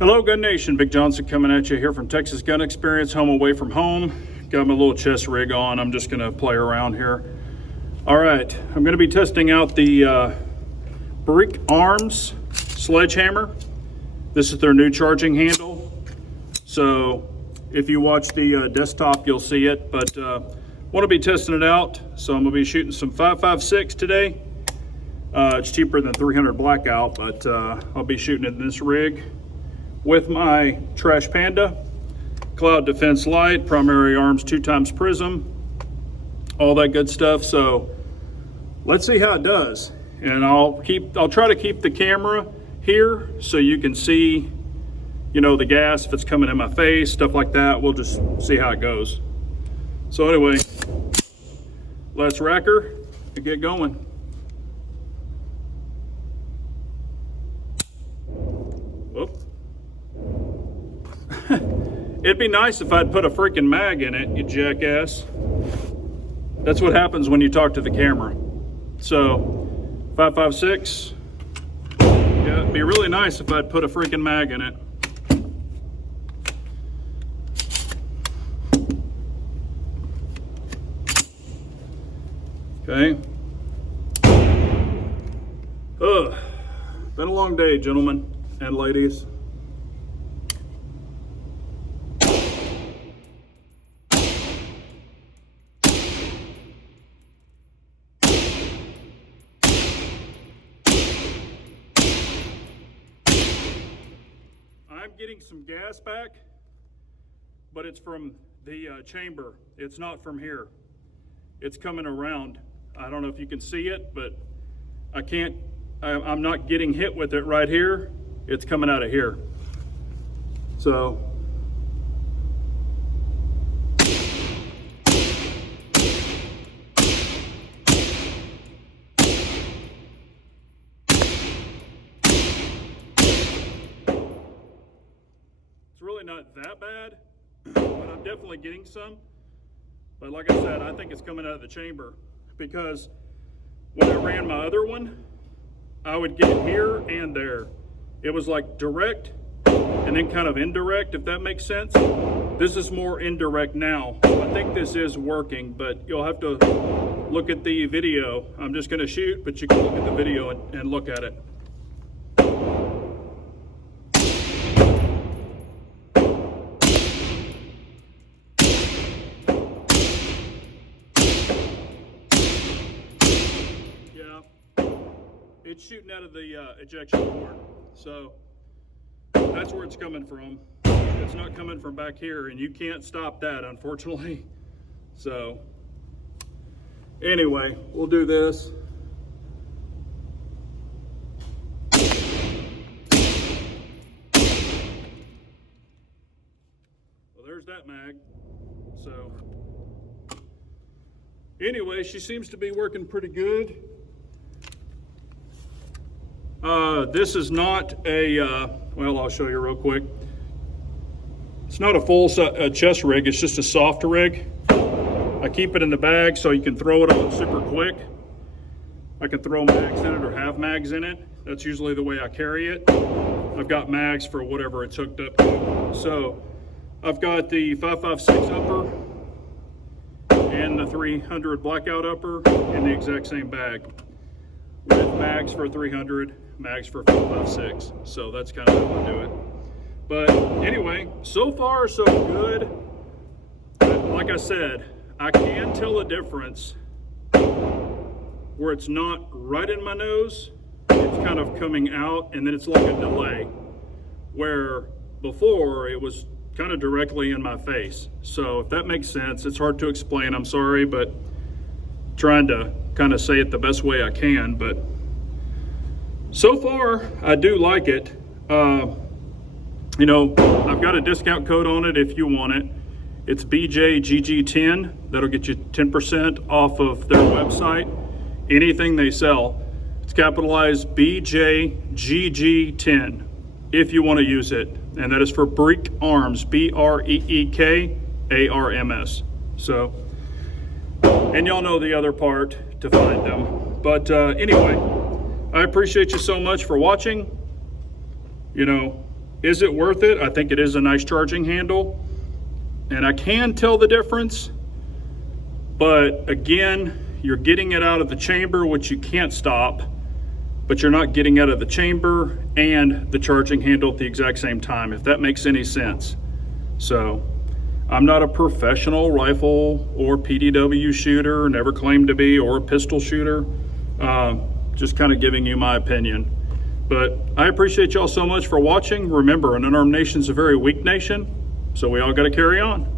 Hello, Gun Nation. Big Johnson coming at you here from Texas Gun Experience, home away from home. Got my little chest rig on. I'm just going to play around here. All right, I'm going to be testing out the Breek Arms Sledgehammer. This is their new charging handle. So if you watch the desktop, you'll see it, but want to be testing it out. So I'm going to be shooting some 5.56 today. It's cheaper than 300 Blackout, but I'll be shooting it in this rig with my Trash Panda, Cloud Defense Light, primary arms 2x prism, all that good stuff. So let's see how it does. And I'll try to keep the camera here so you can see, you know, the gas, if it's coming in my face, stuff like that. We'll just see how it goes. So anyway, let's rack her and get going. Whoop. It'd be nice if I'd put a freaking mag in it, you jackass. That's what happens when you talk to the camera. So 5.56. Yeah, it'd be really nice if I'd put a freaking mag in it. Okay. Ugh. Been a long day, gentlemen and ladies. I'm getting some gas back, but it's from the chamber. It's not from here. It's coming around. I don't know if you can see it, but I'm not getting hit with it right here. It's coming out of here. So it's really not that bad, but I'm definitely getting some. But like I said, I think it's coming out of the chamber, because when I ran my other one, I would get it here and there. It was like direct and then kind of indirect, if that makes sense. This is more indirect now. I think this is working, but you'll have to look at the video. I'm just gonna shoot, but you can look at the video and look at it. It's shooting out of the ejection port, so that's where it's coming from. It's not coming from back here, and you can't stop that, unfortunately. So anyway, we'll do this. Well, there's that mag. So anyway, she seems to be working pretty good. This is not a, well, I'll show you real quick. It's not a full chest rig, it's just a soft rig. I keep it in the bag so you can throw it on super quick. I can throw mags in it or have mags in it. That's usually the way I carry it. I've got mags for whatever it's hooked up to. So I've got the 5.56 upper and the 300 Blackout upper in the exact same bag, with mags for 300, mags for 5.56. So that's kind of how I do it. But anyway, so far so good. Like I said, I can tell a difference where it's not right in my nose. It's kind of coming out, and then it's like a delay, where before it was kind of directly in my face. So if that makes sense, it's hard to explain, I'm sorry, but trying to kind of say it the best way I can. But so far I do like it. You know, I've got a discount code on it if you want it. It's BJGG10. That'll get you 10% off of their website. Anything they sell, it's capitalized BJGG10 if you want to use it. And that is for Breek Arms, BREEKARMS. So, and y'all know the other part to find them. But anyway, I appreciate you so much for watching. You know, Is it worth it? I think it is a nice charging handle, and I can tell the difference, but again, you're getting it out of the chamber, which you can't stop, but you're not getting out of the chamber and the charging handle at the exact same time, if that makes any sense. So I'm not a professional rifle or PDW shooter, never claimed to be, or a pistol shooter. Just kind of giving you my opinion. But I appreciate y'all so much for watching. Remember, an unarmed nation's a very weak nation, so we all got to carry on.